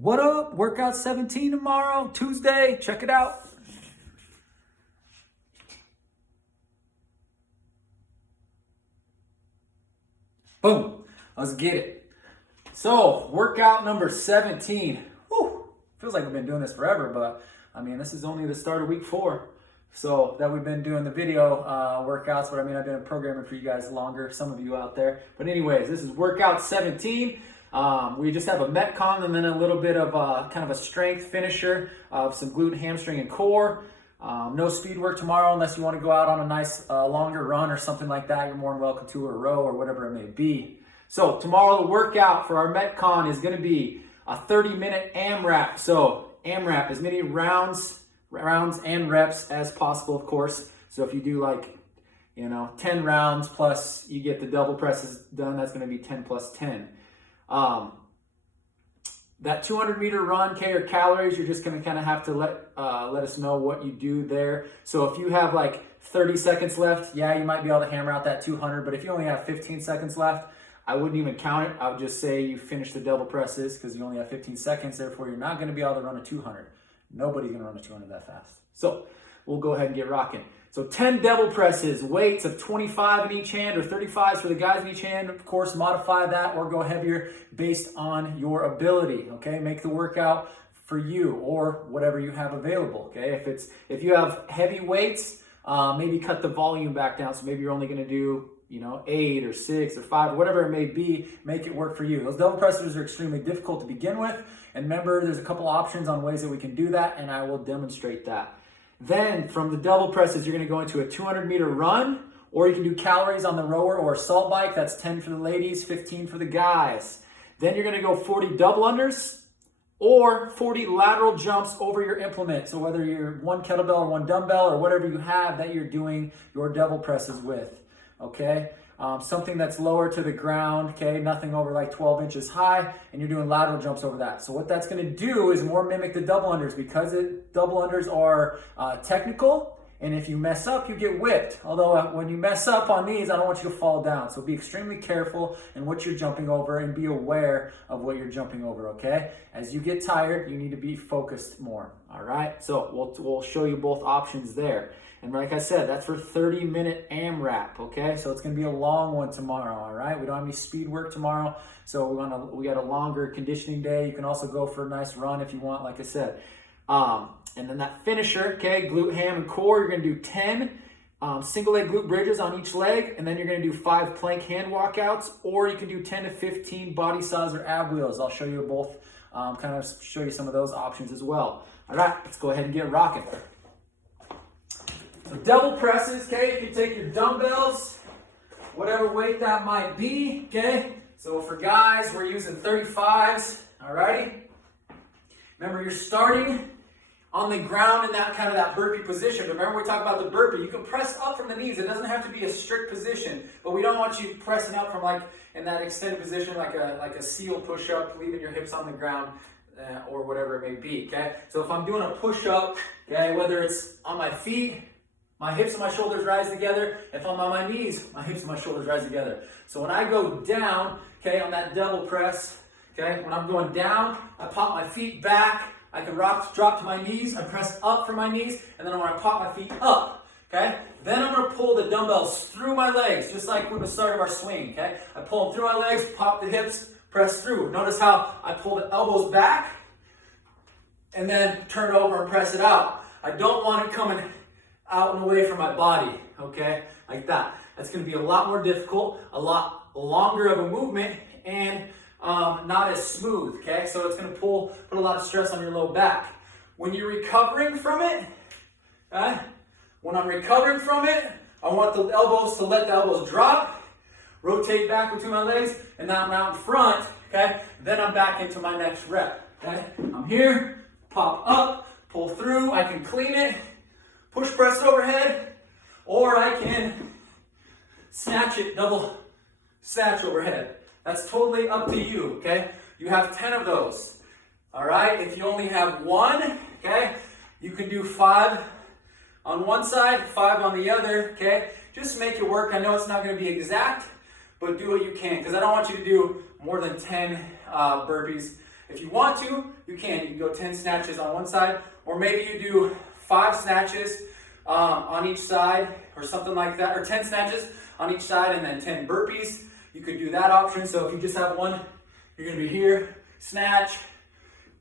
What up? Workout 17 tomorrow, Tuesday. Check it out. Boom. Let's get it. So, workout number 17. Whew. Feels like we've been doing this forever, but I mean, this is only the start of week 4. So that we've been doing the video workouts, but I mean, I've been programming for you guys longer, some of you out there. But anyways, this is workout 17. We just have a MetCon and then a little bit of kind of a strength finisher of some glute, hamstring, and core. No speed work tomorrow unless you want to go out on a nice longer run or something like that. You're more than welcome to, or a row or whatever it may be. So tomorrow the workout for our MetCon is going to be a 30-minute AMRAP. So AMRAP, as many rounds and reps as possible, of course. So if you do 10 rounds plus you get the double presses done, that's going to be 10 plus 10. That 200-meter run, or calories, you're just going to kind of have to let us know what you do there. So if you have 30 seconds left, yeah, you might be able to hammer out that 200. But if you only have 15 seconds left, I wouldn't even count it. I would just say you finish the double presses because you only have 15 seconds. Therefore, you're not going to be able to run a 200. Nobody's going to run a 200 that fast. So we'll go ahead and get rocking. So 10 double presses, weights of 25 in each hand or 35s for the guys in each hand. Of course, modify that or go heavier based on your ability, okay? Make the workout for you or whatever you have available, okay? If you have heavy weights, maybe cut the volume back down. So maybe you're only going to do 8 or 6 or 5 or whatever it may be. Make it work for you. Those double presses are extremely difficult to begin with. And remember, there's a couple options on ways that we can do that, and I will demonstrate that. Then from the double presses, you're going to go into a 200-meter run, or you can do calories on the rower or assault bike. That's 10 for the ladies, 15 for the guys. Then you're going to go 40 double unders or 40 lateral jumps over your implement. So whether you're one kettlebell or one dumbbell or whatever you have that you're doing your double presses with, okay? Something that's lower to the ground, okay? Nothing over 12 inches high, and you're doing lateral jumps over that. So what that's gonna do is more mimic the double unders because double unders are technical, and if you mess up, you get whipped. Although when you mess up on these, I don't want you to fall down. So be extremely careful in what you're jumping over and be aware of what you're jumping over, okay? As you get tired, you need to be focused more, all right? So we'll show you both options there. And like I said, that's for 30-minute AMRAP, okay? So it's going to be a long one tomorrow, all right? We don't have any speed work tomorrow, so we got a longer conditioning day. You can also go for a nice run if you want, like I said. And then that finisher, okay, glute, ham, and core, you're going to do 10 single leg glute bridges on each leg, and then you're going to do 5 plank hand walkouts, or you can do 10 to 15 body saws or ab wheels. I'll show you both, kind of show you some of those options as well. All right, let's go ahead and get rocking. So double presses, okay, you can take your dumbbells, whatever weight that might be, okay? So for guys, we're using 35s, all righty? Remember, you're starting on the ground in that kind of that burpee position. But remember, we talked about the burpee. You can press up from the knees. It doesn't have to be a strict position, but we don't want you pressing up from in that extended position like a seal push-up, leaving your hips on the ground or whatever it may be, okay? So if I'm doing a push-up, okay, whether it's on my feet, my hips and my shoulders rise together. If I'm on my knees, my hips and my shoulders rise together. So when I go down, okay, on that double press, okay, when I'm going down, I pop my feet back. I can drop to my knees. I press up for my knees, and then I want to pop my feet up, okay? Then I'm going to pull the dumbbells through my legs, just like with the start of our swing, okay? I pull them through my legs, pop the hips, press through. Notice how I pull the elbows back, and then turn it over and press it out. I don't want it coming out and away from my body, okay? Like that. That's going to be a lot more difficult, a lot longer of a movement, and not as smooth, okay? So it's going to put a lot of stress on your low back. When you're recovering from it, okay? When I'm recovering from it, I want the elbows to let the elbows drop, rotate back between my legs, and now I'm out in front, okay? Then I'm back into my next rep, okay? I'm here, pop up, pull through, I can clean it, push press overhead, or I can snatch it, double snatch overhead. That's totally up to you, okay? You have 10 of those, all right? If you only have one, okay, you can do 5 on one side, 5 on the other, okay? Just make it work. I know it's not going to be exact, but do what you can because I don't want you to do more than 10 burpees. If you want to, you can. You can go 10 snatches on one side, or maybe you do 5 snatches on each side or something like that, or 10 snatches on each side and then 10 burpees. You could do that option. So if you just have one, you're gonna be here, snatch,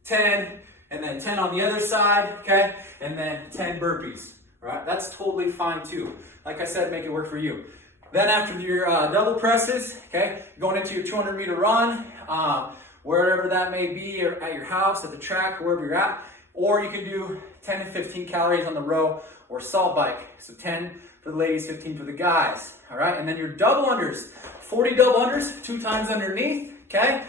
10, and then 10 on the other side, okay? And then 10 burpees, right? That's totally fine too. Like I said, make it work for you. Then after your double presses, okay, going into your 200-meter run, wherever that may be, or at your house, at the track, wherever you're at, or you can do 10 to 15 calories on the row or salt bike. So 10 for the ladies, 15 for the guys, all right? And then your double unders, 40 double unders, 2 times underneath, okay?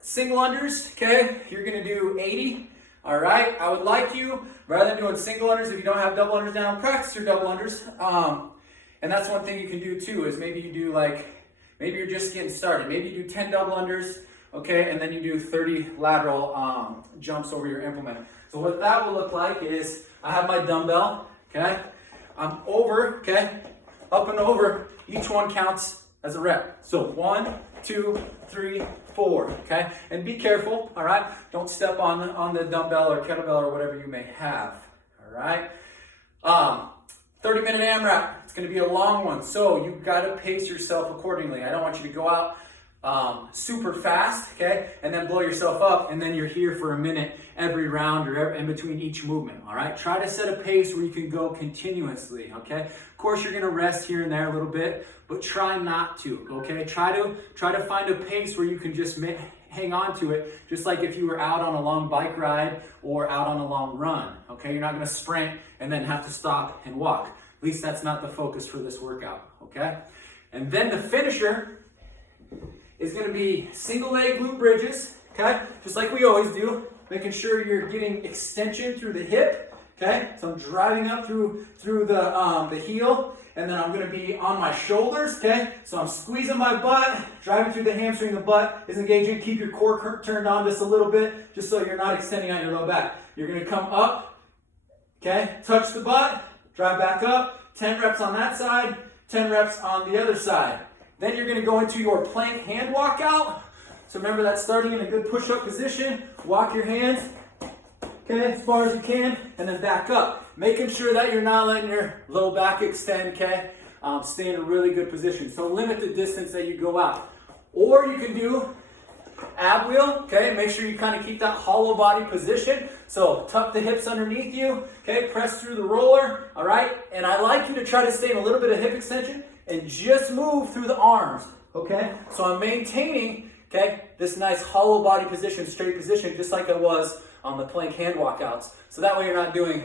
Single unders, okay, you're gonna do 80, all right? I would like you, rather than doing single unders, if you don't have double unders down, practice your double unders. And that's one thing you can do too, is maybe you do maybe you're just getting started. Maybe you do 10 double unders, okay, and then you do 30 lateral jumps over your implement. So what that will look like is, I have my dumbbell, okay? I'm over, okay? Up and over, each one counts as a rep. So 1, 2, 3, 4, okay? And be careful, all right? Don't step on the dumbbell or kettlebell or whatever you may have, all right? 30-minute AMRAP, it's gonna be a long one, so you've gotta pace yourself accordingly. I don't want you to go out super fast, okay, and then blow yourself up, and then you're here for a minute every round or in between each movement, all right? Try to set a pace where you can go continuously, okay? Of course, you're gonna rest here and there a little bit, but try not to, okay? Try to find a pace where you can just hang on to it, just like if you were out on a long bike ride or out on a long run, okay? You're not gonna sprint and then have to stop and walk. At least that's not the focus for this workout, okay? And then the finisher is gonna be single leg glute bridges, okay? Just like we always do, making sure you're getting extension through the hip, okay? So I'm driving up through the heel, and then I'm gonna be on my shoulders, okay? So I'm squeezing my butt, driving through the hamstring, the butt is engaging. Keep your core turned on just a little bit, just so you're not extending out your low back. You're gonna come up, okay? Touch the butt, drive back up, 10 reps on that side, 10 reps on the other side. Then you're gonna go into your plank hand walkout. So remember, that's starting in a good push-up position. Walk your hands, okay, as far as you can, and then back up. Making sure that you're not letting your low back extend, okay? Stay in a really good position. So limit the distance that you go out. Or you can do ab wheel, okay? Make sure you kind of keep that hollow body position. So tuck the hips underneath you, okay? Press through the roller, all right? And I like you to try to stay in a little bit of hip extension and just move through the arms, okay? So I'm maintaining, okay, this nice hollow body position, straight position, just like I was on the plank hand walkouts. So that way you're not doing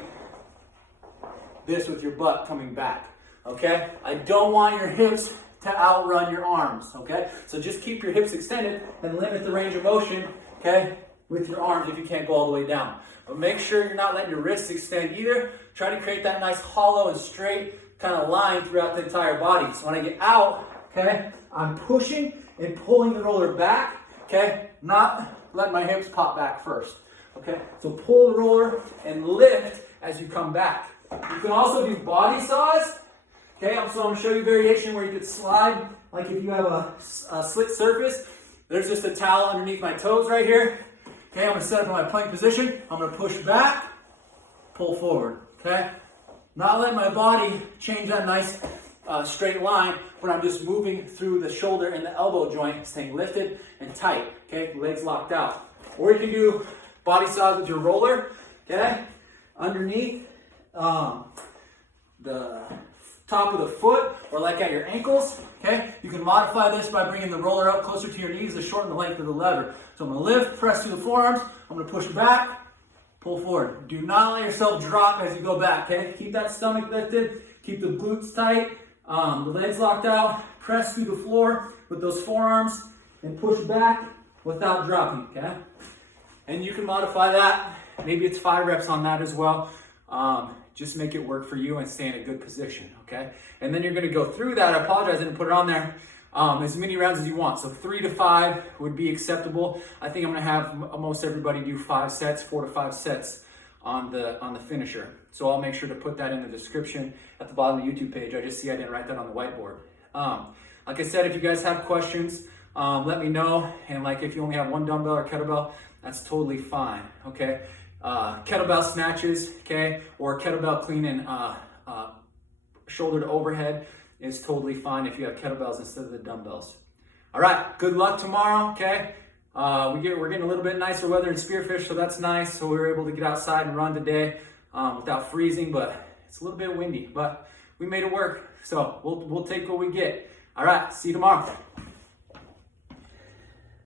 this with your butt coming back, okay? I don't want your hips to outrun your arms, okay? So just keep your hips extended and limit the range of motion, okay, with your arms if you can't go all the way down. But make sure you're not letting your wrists extend either. Try to create that nice hollow and straight kind of line throughout the entire body. So when I get out, okay, I'm pushing and pulling the roller back, okay? Not letting my hips pop back first, okay? So pull the roller and lift as you come back. You can also do body saws, okay? So I'm going to show you a variation where you could slide, like if you have a slick surface. There's just a towel underneath my toes right here. Okay, I'm going to set up in my plank position. I'm going to push back, pull forward, okay? Not letting my body change that nice straight line, but I'm just moving through the shoulder and the elbow joint, staying lifted and tight, okay? Legs locked out. Or you can do body saws with your roller, okay? Underneath the top of the foot, or like at your ankles, okay? You can modify this by bringing the roller up closer to your knees to shorten the length of the lever. So I'm gonna lift, press through the forearms, I'm gonna push back, pull forward. Do not let yourself drop as you go back, okay? Keep that stomach lifted, keep the glutes tight, the legs locked out, press through the floor with those forearms, and push back without dropping, okay? And you can modify that. Maybe it's 5 reps on that as well. Just make it work for you and stay in a good position, okay? And then you're gonna go through that. I apologize, I didn't put it on there. As many rounds as you want. So 3 to 5 would be acceptable. I think I'm gonna have most everybody do 5 sets, 4 to 5 sets on the finisher. So I'll make sure to put that in the description at the bottom of the YouTube page. I just see I didn't write that on the whiteboard. Like I said, if you guys have questions, let me know. And like if you only have one dumbbell or kettlebell, that's totally fine, okay? Kettlebell snatches, okay, or kettlebell clean and shoulder to overhead is totally fine if you have kettlebells instead of the dumbbells. All right, good luck tomorrow, okay? We're getting a little bit nicer weather in Spearfish, so that's nice. So we were able to get outside and run today without freezing, but it's a little bit windy, but we made it work. So we'll take what we get. All right, see you tomorrow.